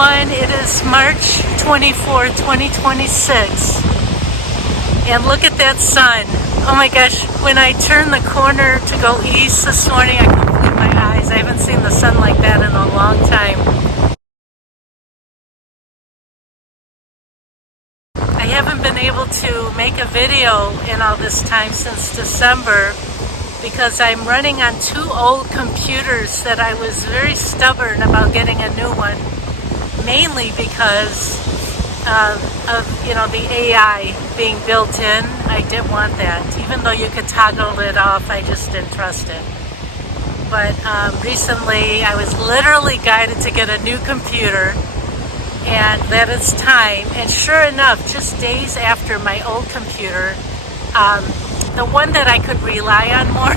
everyone. It is March 24th, 2026. And look at that sun. Oh my gosh, when I turned the corner to go east this morning, I couldn't believe my eyes. I haven't seen the sun like that in a long time. I haven't been able to make a video in all this time since December because I'm running on two old computers that I was very stubborn about getting a new one, mainly because of the AI being built in. I didn't want that. Even though you could toggle it off, I just didn't trust it. But recently I was literally guided to get a new computer, and that it's time. And sure enough, just days after my old computer, the one that I could rely on more,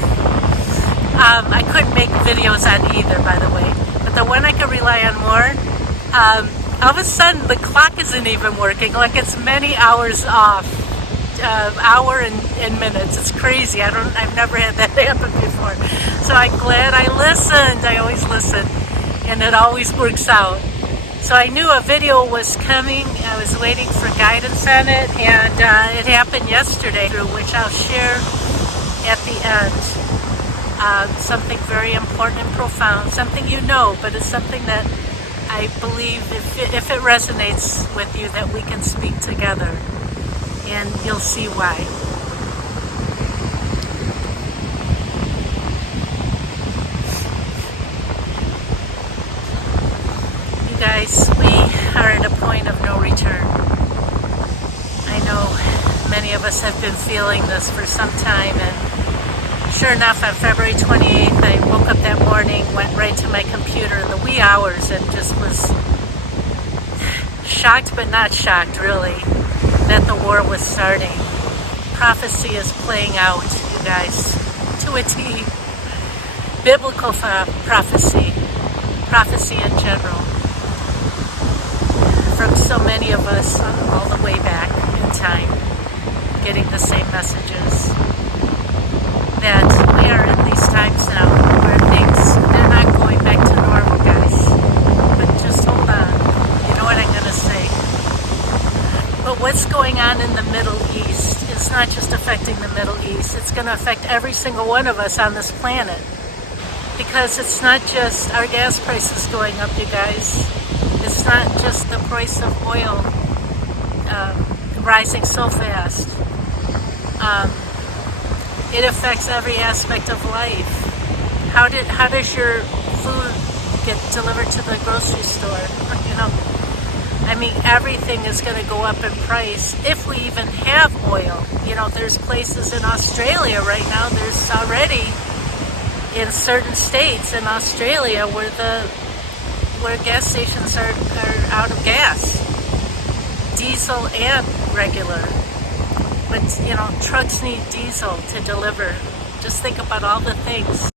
I couldn't make videos on either, by the way, but the one I could rely on more, all of a sudden the clock isn't even working, like it's many hours off, hour and minutes. It's crazy. I've never had that happen before. So I'm glad I listened. I always listen, and it always works out. So I knew a video was coming. I was waiting for guidance on it, and it happened yesterday, which I'll share at the end. Something very important and profound, something you know, but it's something that I believe if it resonates with you, that we can speak together, and you'll see why. You guys, we are at a point of no return. I know many of us have been feeling this for some time, and sure enough, on February 28th, I woke up that morning, went right to my computer in the wee hours, and just was shocked, but not shocked, really, that the war was starting. Prophecy is playing out, you guys, to a T. Biblical prophecy in general, from so many of us all the way back in time, getting the same messages. That we are in these times now where they're not going back to normal, guys. But just hold on. You know what I'm going to say. But what's going on in the Middle East is not just affecting the Middle East. It's going to affect every single one of us on this planet. Because it's not just our gas prices going up, you guys. It's not just the price of oil rising so fast. It affects every aspect of life. How does your food get delivered to the grocery store? I mean, everything is going to go up in price if we even have oil. There's places in Australia right now, there's already in certain states in Australia where gas stations are out of gas, diesel and regular. But, trucks need diesel to deliver. Just think about all the things.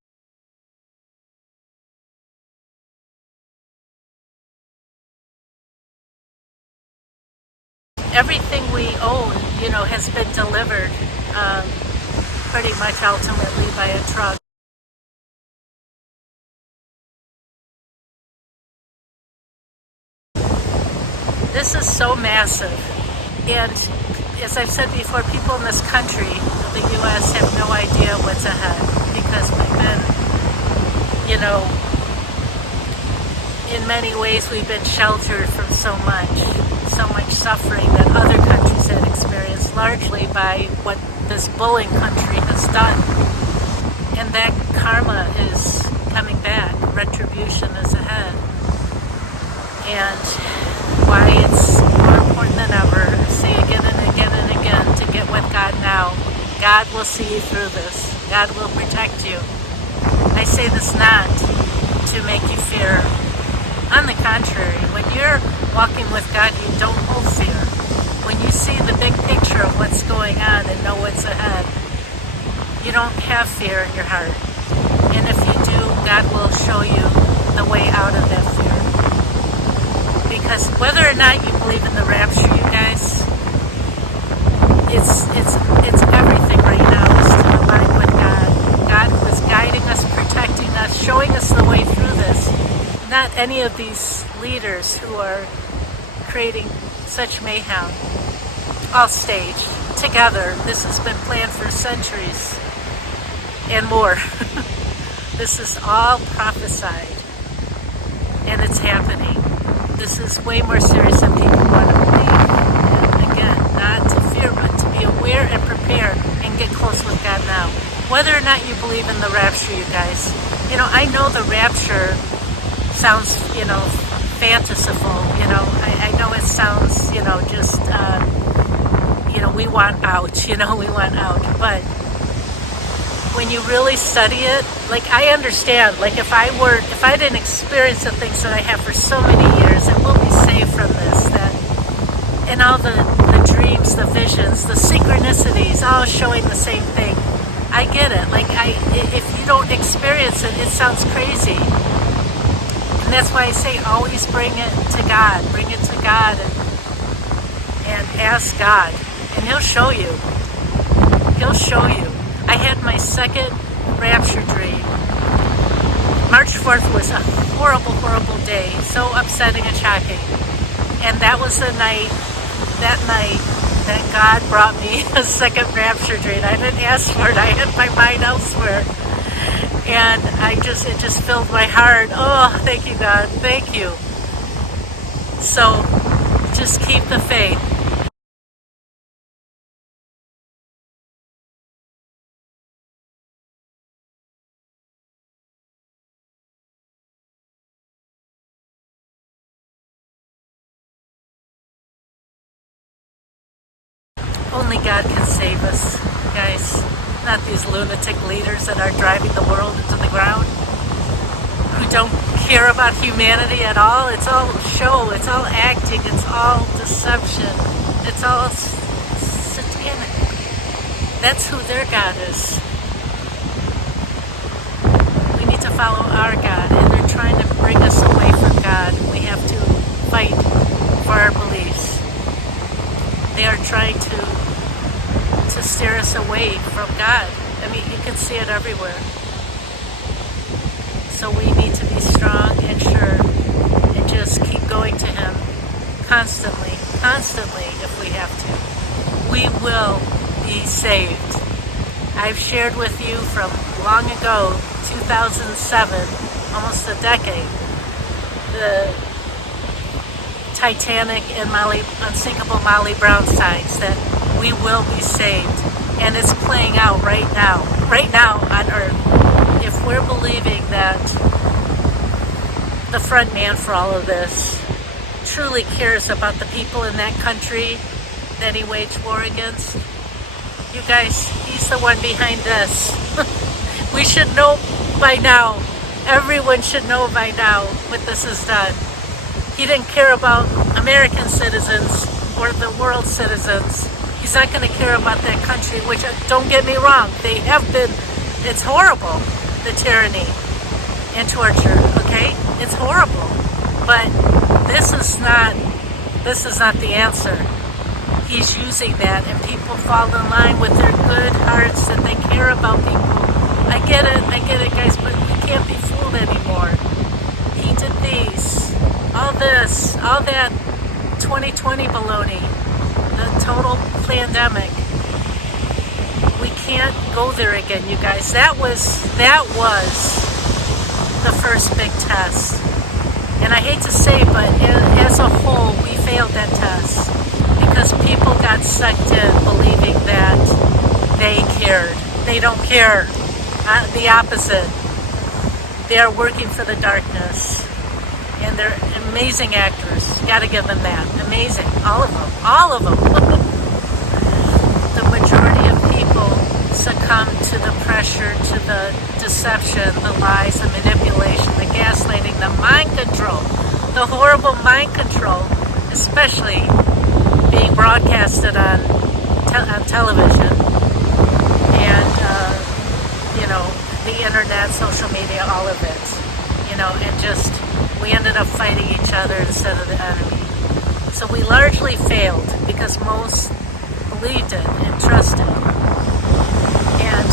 Everything we own, has been delivered pretty much ultimately by a truck. This is so massive. And as I've said before, people in this country, the U.S., have no idea what's ahead because we've been, in many ways we've been sheltered from so much suffering that other countries had experienced, largely by what this bullying country has done. And that karma is coming back. Retribution is ahead. And why it's more important than ever, I say again and again and again, to get with God now. God will see you through this. God will protect you. I say this not to make you fear. On the contrary, when you're walking with God, you don't hold fear. When you see the big picture of what's going on and know what's ahead, you don't have fear in your heart. And if you do, God will show you the way out of that fear. Because whether or not you believe in the rapture, you guys, it's everything right now is to align with God. God was guiding us, protecting us, showing us the way through this. Not any of these leaders who are creating such mayhem, all staged, together. This has been planned for centuries and more. This is all prophesied, and it's happening. This is way more serious than people want to believe. And again, not to fear, but to be aware and prepare and get close with God now. Whether or not you believe in the rapture, you guys. You know, I know the rapture sounds, fantastical. I know it sounds, just, we want out. We want out. But when you really study it, like, I understand, like, if I didn't experience the things that I have for so many years, and we'll be saved from this, and all the dreams, the visions, the synchronicities, all showing the same thing. I get it. Like, if you don't experience it, it sounds crazy. And that's why I say always bring it to God. Bring it to God and ask God. And He'll show you. He'll show you. I had my second rapture dream. March 4th was a horrible, horrible day. So upsetting and shocking. And that was the night, that God brought me a second rapture dream. I didn't ask for it. I had my mind elsewhere. And it just filled my heart. Oh, thank you, God. Thank you. So just keep the faith. Only God can save us, guys. Not these lunatic leaders that are driving the world into the ground, who don't care about humanity at all. It's all show, it's all acting, it's all deception, it's all satanic. That's who their God is. We need to follow our God, and they're trying to bring us away from God. We have to fight for our beliefs. They are trying to steer us away from God. I mean, you can see it everywhere. So we need to be strong and sure and just keep going to Him constantly if we have to. We will be saved. I've shared with you from long ago, 2007, almost a decade, the Titanic and unsinkable Molly Brown signs that we will be saved. And it's playing out right now on earth. If we're believing that the front man for all of this truly cares about the people in that country that he waged war against, you guys, He's the one behind this. We should know by now. Everyone should know by now what this has done. He didn't care about American citizens or the world citizens. He's not going to care about that country, which, don't get me wrong, they have been, it's horrible, the tyranny and torture, okay? It's horrible. But this is not the answer. He's using that, and people fall in line with their good hearts that they care about people. I get it, guys, but we can't be fooled anymore. He did these, all this, all that 2020 baloney, the total pandemic. We can't go there again, you guys. That was the first big test. And I hate to say, but as a whole, we failed that test because people got sucked in believing that they cared. They don't care. The opposite. They are working for the darkness. And they're amazing actors. Gotta give them that. Amazing. All of them. All of them. The majority of people succumb to the pressure, to the deception, the lies, the manipulation, the gaslighting, the mind control, the horrible mind control, especially being broadcasted on television and, the internet, social media, all of it. And just, we ended up fighting each other instead of the enemy. So we largely failed because most believed it and trusted. And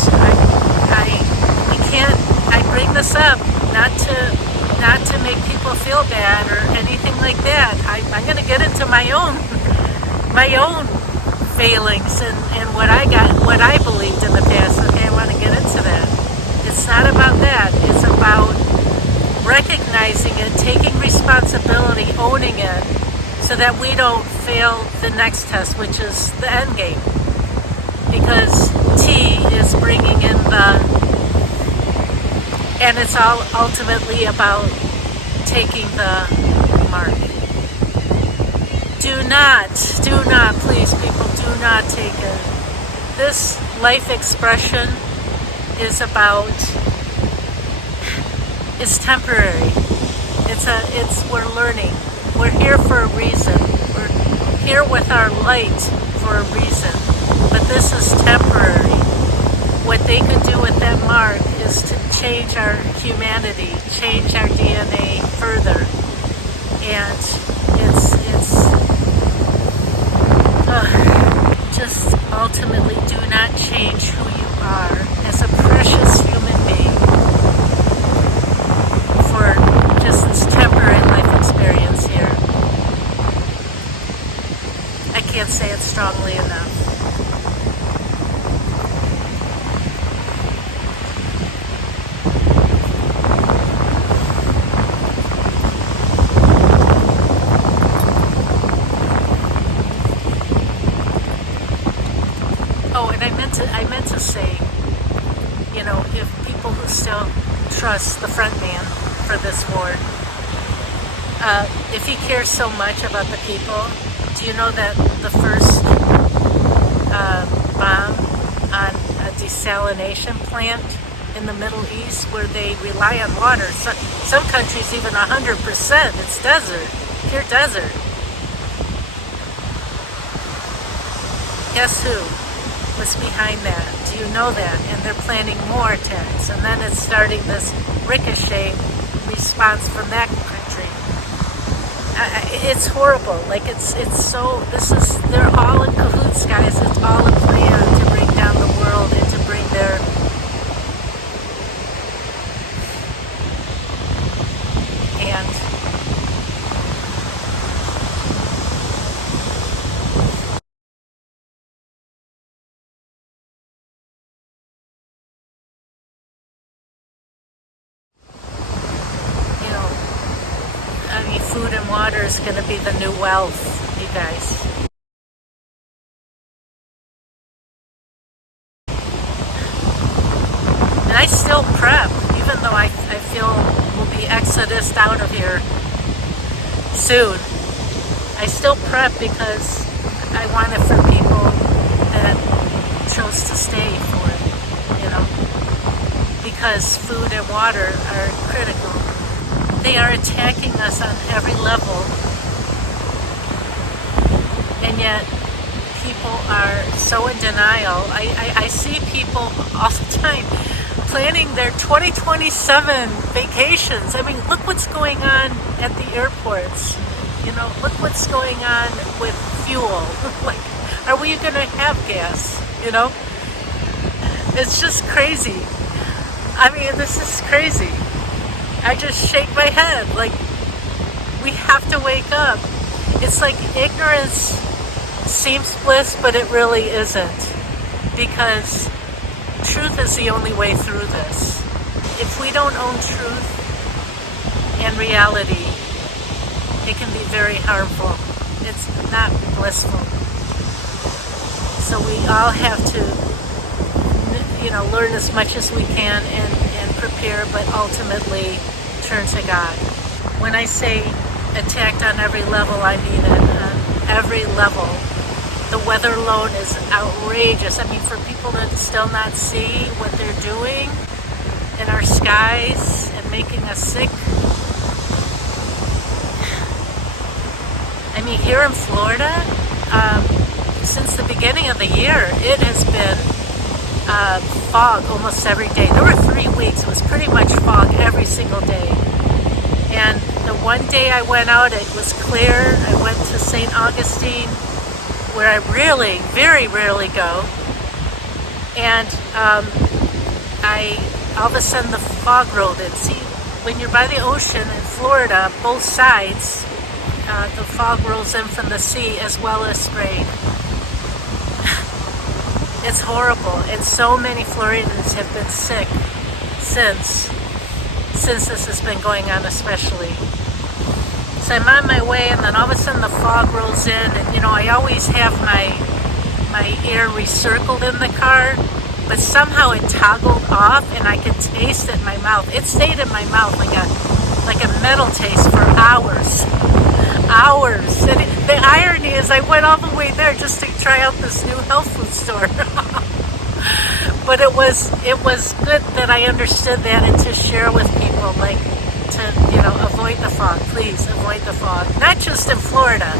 I bring this up not to make people don't feel bad or anything like that. I'm going to get into my own failings and what I believed in the past. Okay, I want to get into that. It's not about that. It's about recognizing it, taking responsibility, owning it, so that we don't fail the next test, which is the end game. Because T is bringing in and it's all ultimately about taking the mark. Do not, please people, do not take it. This life expression is temporary. We're learning. We're here for a reason. We're here with our light for a reason. But this is temporary. What they could do with that mark is to change our humanity, change our DNA further. And just ultimately do not change who you are as a precious human being for just this temporary life experience here. I can't say it strongly enough. Oh, and I meant to say, if people who still trust the front man for this war, if he cares so much about the people, do you know that the first bomb on a desalination plant in the Middle East, where they rely on water, some countries even 100%, it's desert, pure desert. Guess who was behind that? Do you know that? And they're planning more attacks, and then it's starting this ricochet response from that country. It's horrible. Like they're all in cahoots, guys. It's all a plan to bring down the world and to bring their food and water is going to be the new wealth, you guys. And I still prep, even though I feel we'll be exodused out of here soon. I still prep because I want it for people that chose to stay for it, because food and water are critical. They are attacking us on every level, and yet people are so in denial. I see people all the time planning their 2027 vacations. I mean, look what's going on at the airports. Look what's going on with fuel. Like, are we going to have gas? It's just crazy. I mean, this is crazy. I just shake my head. Like, we have to wake up. It's like ignorance seems bliss, but it really isn't. Because truth is the only way through this. If we don't own truth and reality, it can be very harmful. It's not blissful. So we all have to, learn as much as we can and prepare, but ultimately turn to God. When I say attacked on every level, I mean it on every level. The weather alone is outrageous. I mean, for people to still not see what they're doing in our skies and making us sick. I mean, here in Florida, since the beginning of the year, it has been fog almost every day. There were 3 weeks. It was pretty much fog every single day. And the one day I went out, it was clear. I went to St. Augustine, where I really, very rarely go. And all of a sudden the fog rolled in. See, when you're by the ocean in Florida, both sides, the fog rolls in from the sea as well as straight. It's horrible, and so many Floridians have been sick since this has been going on, especially. So I'm on my way, and then all of a sudden the fog rolls in, and I always have my air recircled in the car, but somehow it toggled off, and I could taste it in my mouth. It stayed in my mouth like a metal taste for hours. And the irony is I went all the way there just to try out this new health food store. But it was good that I understood that and to share with people, like, to avoid the fog. Please avoid the fog. Not just in Florida.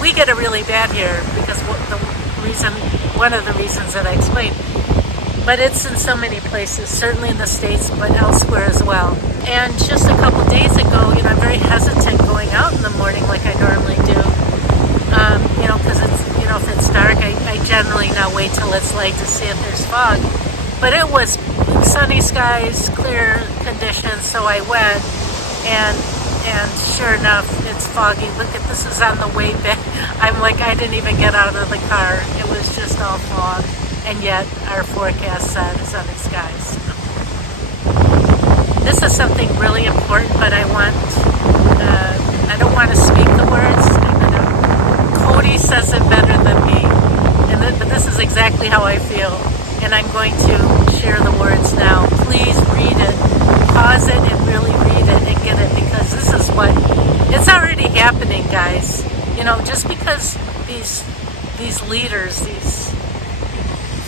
We get it really bad here because one of the reasons that I explained. But it's in so many places, certainly in the States, but elsewhere as well. And just a couple days ago, I'm very hesitant going out in the morning like I normally do. Because if it's dark, I generally now wait till it's light to see if there's fog. But it was sunny skies, clear conditions, so I went, and sure enough, it's foggy. Look at this is on the way back. I'm like, I didn't even get out of the car. It was just all fog. And yet our forecast said sunny skies. This is something really important, but I don't want to speak the words. Cody says it better than me, but this is exactly how I feel, and I'm going to share the words now. Please read it, pause it, and really read it and get it, because this is it's already happening, guys. Just because these leaders, these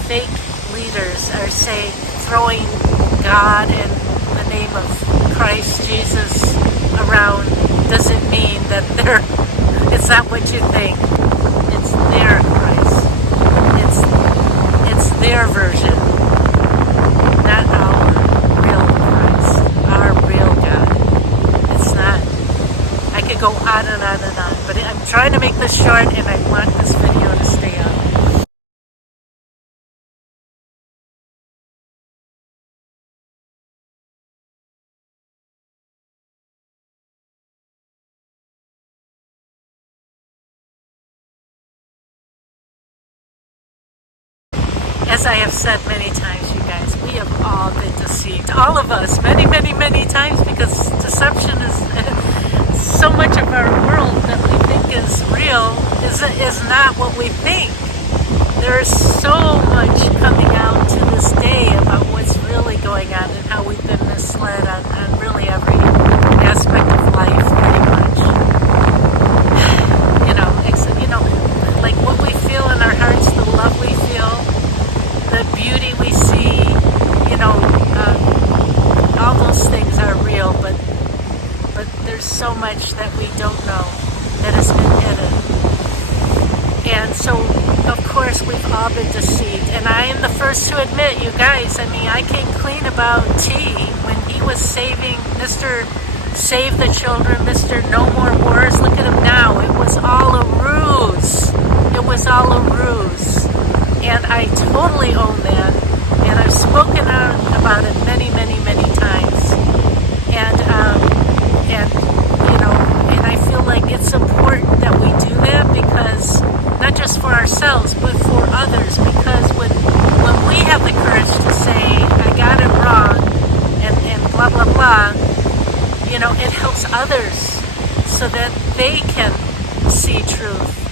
fake leaders are throwing God and the name of Christ Jesus around doesn't mean that it's not what you think. It's their Christ. It's their version, not our real Christ, our real God. It's not. I could go on and on and on, but I'm trying to make this short, and I want this video to stay up. As I have said many times, you guys, we have all been deceived. All of us, many, many, many times, because deception is so much of our world that we think is real is not what we think. There is so much coming out to this day about what's really going on and how we've been misled on really every aspect of life, pretty much. Like what we feel in our hearts, the love we feel, the beauty we see, all those things are real, but there's so much that we don't know that has been hidden. And so, of course, we've all been deceived. And I am the first to admit, you guys, I came clean about T when he was saving Mr. Save the Children, Mr. No More Wars. Look at him now. It was all a ruse. It was all a ruse. And I totally own that, and I've spoken out about it many, many, many times. And I feel like it's important that we do that, because not just for ourselves, but for others. Because when we have the courage to say, I got it wrong, and blah blah blah, it helps others so that they can see truth.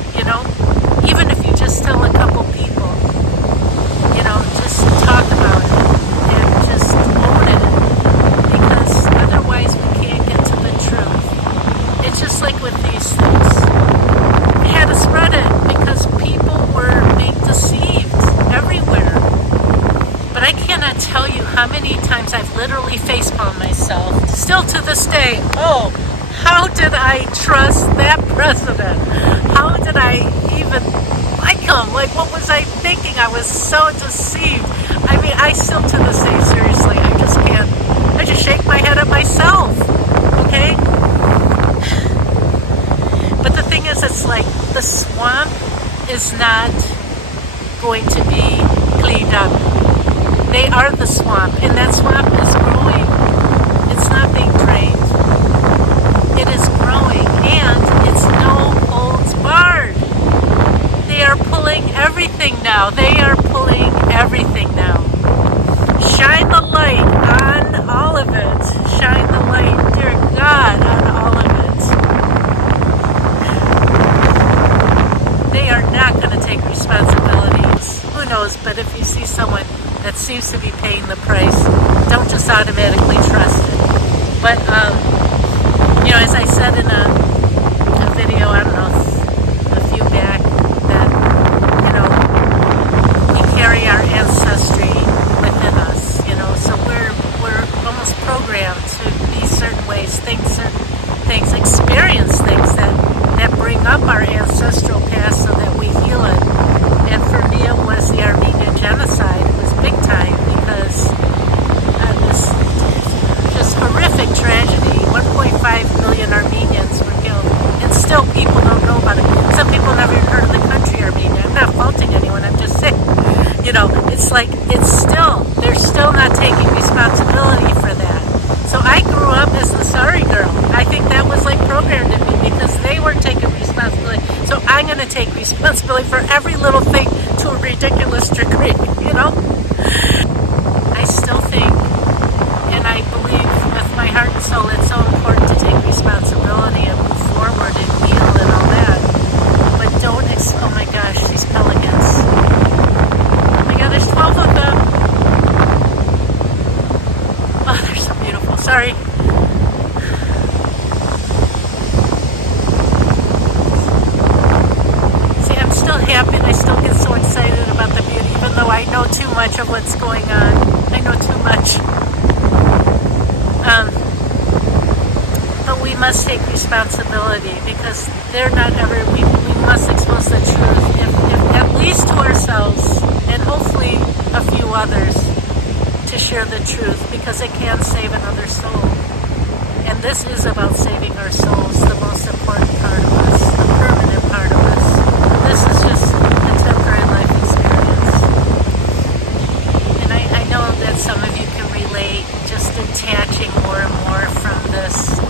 Even if you just tell a couple people. Just talk about it and just own it, because otherwise we can't get to the truth. It's just like with these things. We had to spread it because people were being deceived everywhere. But I cannot tell you how many times I've literally facepalmed myself, still to this day. Oh, how did I trust that president? How did I even like him? Like, what was I thinking? I was so deceived. I still to this day, seriously, I just can't. I just shake my head at myself. Okay? But the thing is, it's like the swamp is not going to be cleaned up. They are the swamp, and that swamp is growing. It's not being drained. are pulling everything now. They are pulling everything now. Shine the light on all of it. Shine the light, dear God, on all of it. They are not going to take responsibilities. Who knows? But if you see someone that seems to be paying the price, don't just automatically trust it. But, as I said in a video, I don't know, a few back, that, we carry our ancestry within us, so we're almost programmed to be certain ways, think certain things, experience things that bring up our ancestral past so that we heal it. And for me, it was the Armenian genocide. It was big time because this just horrific tragedy. 1.5 million Armenians were killed, and still people don't know about it. Some people never even heard of the country Armenia. I'm not faulting anyone. I'm just saying, it's like they're still not taking responsibility for that. So I grew up as the sorry girl. I think that was like programmed in me because they weren't taking responsibility. So I'm going to take responsibility for every little thing to a ridiculous degree, I still think, and I believe with my heart and soul, it's so important to take responsibility and move forward and heal and all that. But don't, oh my gosh, these pelicans. Oh my God, there's 12 of them. Oh, they're so beautiful. Sorry. See, I'm still happy and I still get so excited about the beauty, even though I know too much of what's going on. I know too much. But we must take responsibility because they're not ever, we must expose the truth, if at least to ourselves and hopefully a few others, to share the truth because it can save another soul. And this is about saving our souls, the most important part of us, the permanent part of us. This is just a temporary life experience. And I know that some of you can relate, just detaching more and more from this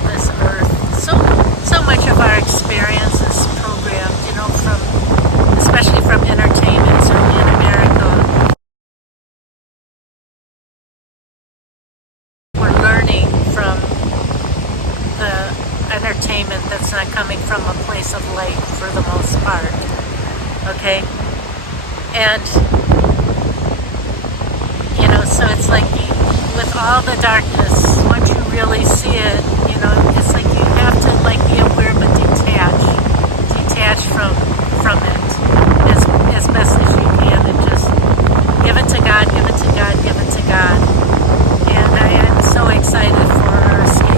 earth. So much of our experience is programmed, especially from entertainment, certainly in America. We're learning from the entertainment that's not coming from a place of light for the most part. Okay? And, so it's like with all the darkness, once you really see it, it's like you have to be aware but detach from it as best as you can and just give it to God, give it to God, give it to God. And I am so excited for our escape.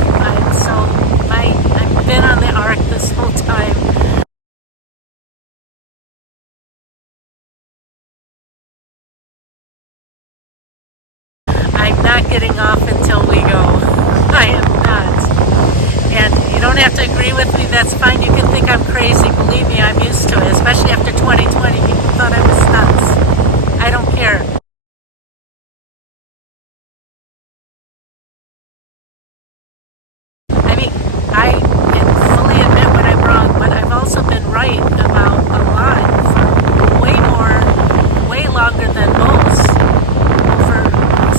I've been on the ark this whole time. I'm not getting off until we go. I am not. And you don't have to agree with me, that's fine. You can think I'm crazy. Believe me, I'm used to it. Especially after 2020, people thought I was nuts. I don't care. I can fully admit when I'm wrong, but I've also been right about a lot for way longer than most. For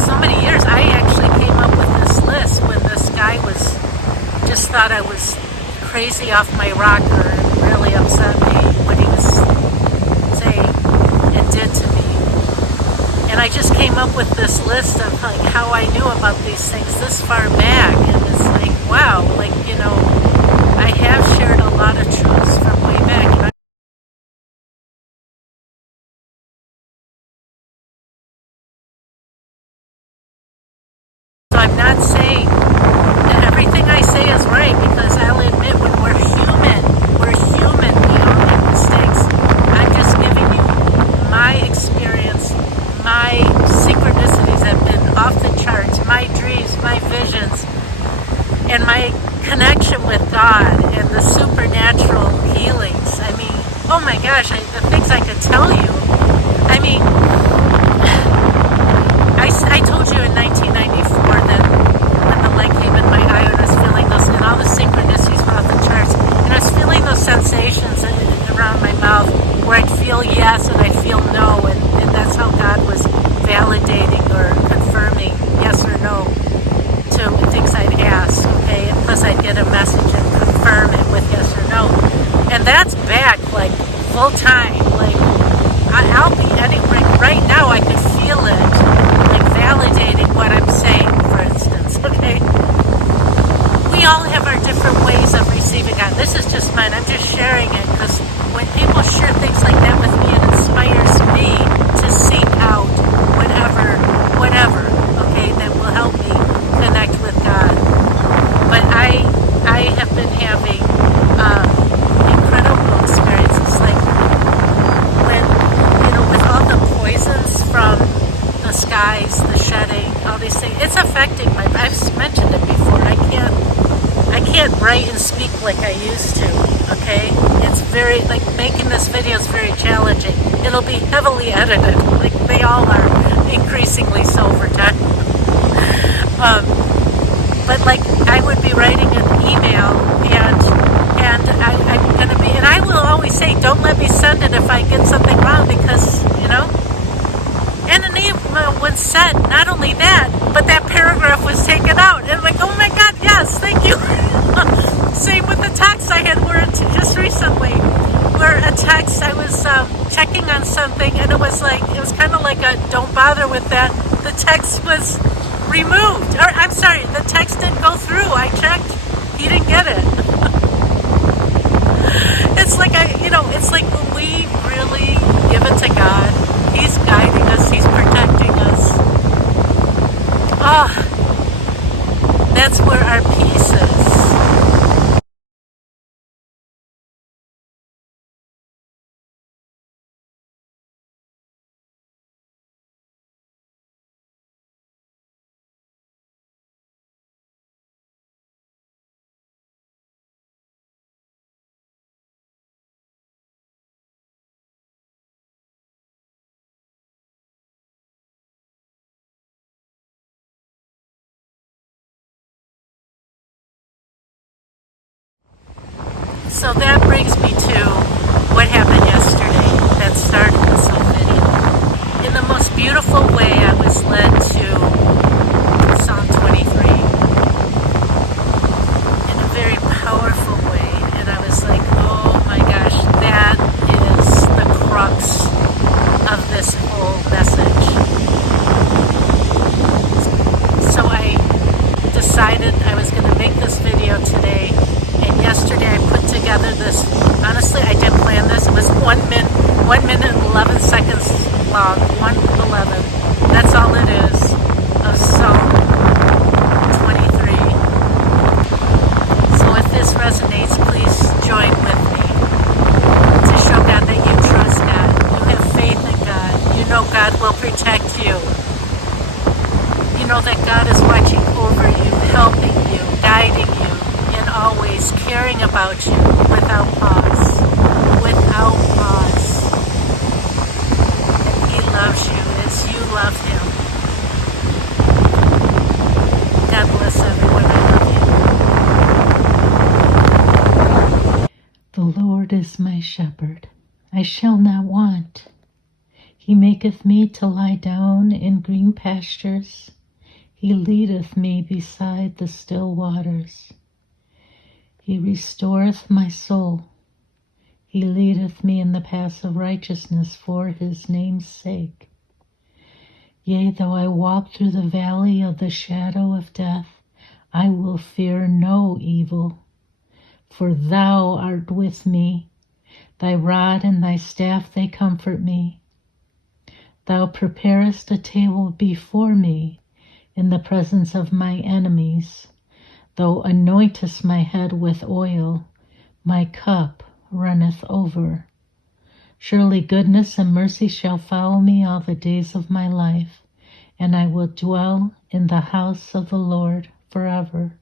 so many years, I actually came up with this list when this guy just thought I was crazy off my rocker and really upset me what he was saying and did to me. And I just came up with this list of how I knew about these things this far back, and it's like, wow, I have shared a lot of truths from way back. So I'm not saying that everything I say is right, because I'll admit when we're human, we all make mistakes. I'm just giving you my experience, my synchronicities have been off the charts, my dreams, my visions, and my connection with God and the supernatural healings. Oh my gosh, the things I could tell you. I told you in 1994 that when the light came in my eye and I was feeling those, and all the synchronicities were off the charts, and I was feeling those sensations around my mouth where I'd feel yes skies, the shedding, all these things. It's affecting my. I've mentioned it before. I can't write and speak like I used to. Okay, it's very like making this video is very challenging. It'll be heavily edited, like they all are, increasingly so over time. But like I would be writing an email and I'm gonna be, and I will always say, don't let me send it if I get something wrong, because and an email was sent. Not only that, but that paragraph was taken out, and I'm like, oh my God, yes, thank you. Same with the text I had just recently, where a text I was checking on something, and it was kind of like a don't bother with that. The text was removed, or I'm sorry, the text didn't go through. I checked, he didn't get it. It's like it's like when we really give it to God, He's guiding us, He's protecting us. That's where our peace is. So that brings me to what happened yesterday that started this whole video. In the most beautiful way, I was led to Psalm 23 in a very powerful way, and I was like, oh my gosh, that is the crux of this whole message. So I decided I was going to make this video today. And yesterday I put together this, honestly I didn't plan this, it was 1 minute and 11 seconds long, 1:11, that's all it is, of Psalm 23. So if this resonates, please join with me to show God that you trust God, you have faith in God, you know God will protect you. You know that God is watching over you, helping you, guiding you, and always caring about you without pause. Without pause. And He loves you as you love Him. God bless everyone. I love you. The Lord is my shepherd, I shall not want. He maketh me to lie down in green pastures. He leadeth me beside the still waters. He restoreth my soul. He leadeth me in the paths of righteousness for His name's sake. Yea, though I walk through the valley of the shadow of death, I will fear no evil, for Thou art with me. Thy rod and Thy staff, they comfort me. Thou preparest a table before me in the presence of my enemies. Thou anointest my head with oil, my cup runneth over. Surely goodness and mercy shall follow me all the days of my life, and I will dwell in the house of the Lord forever.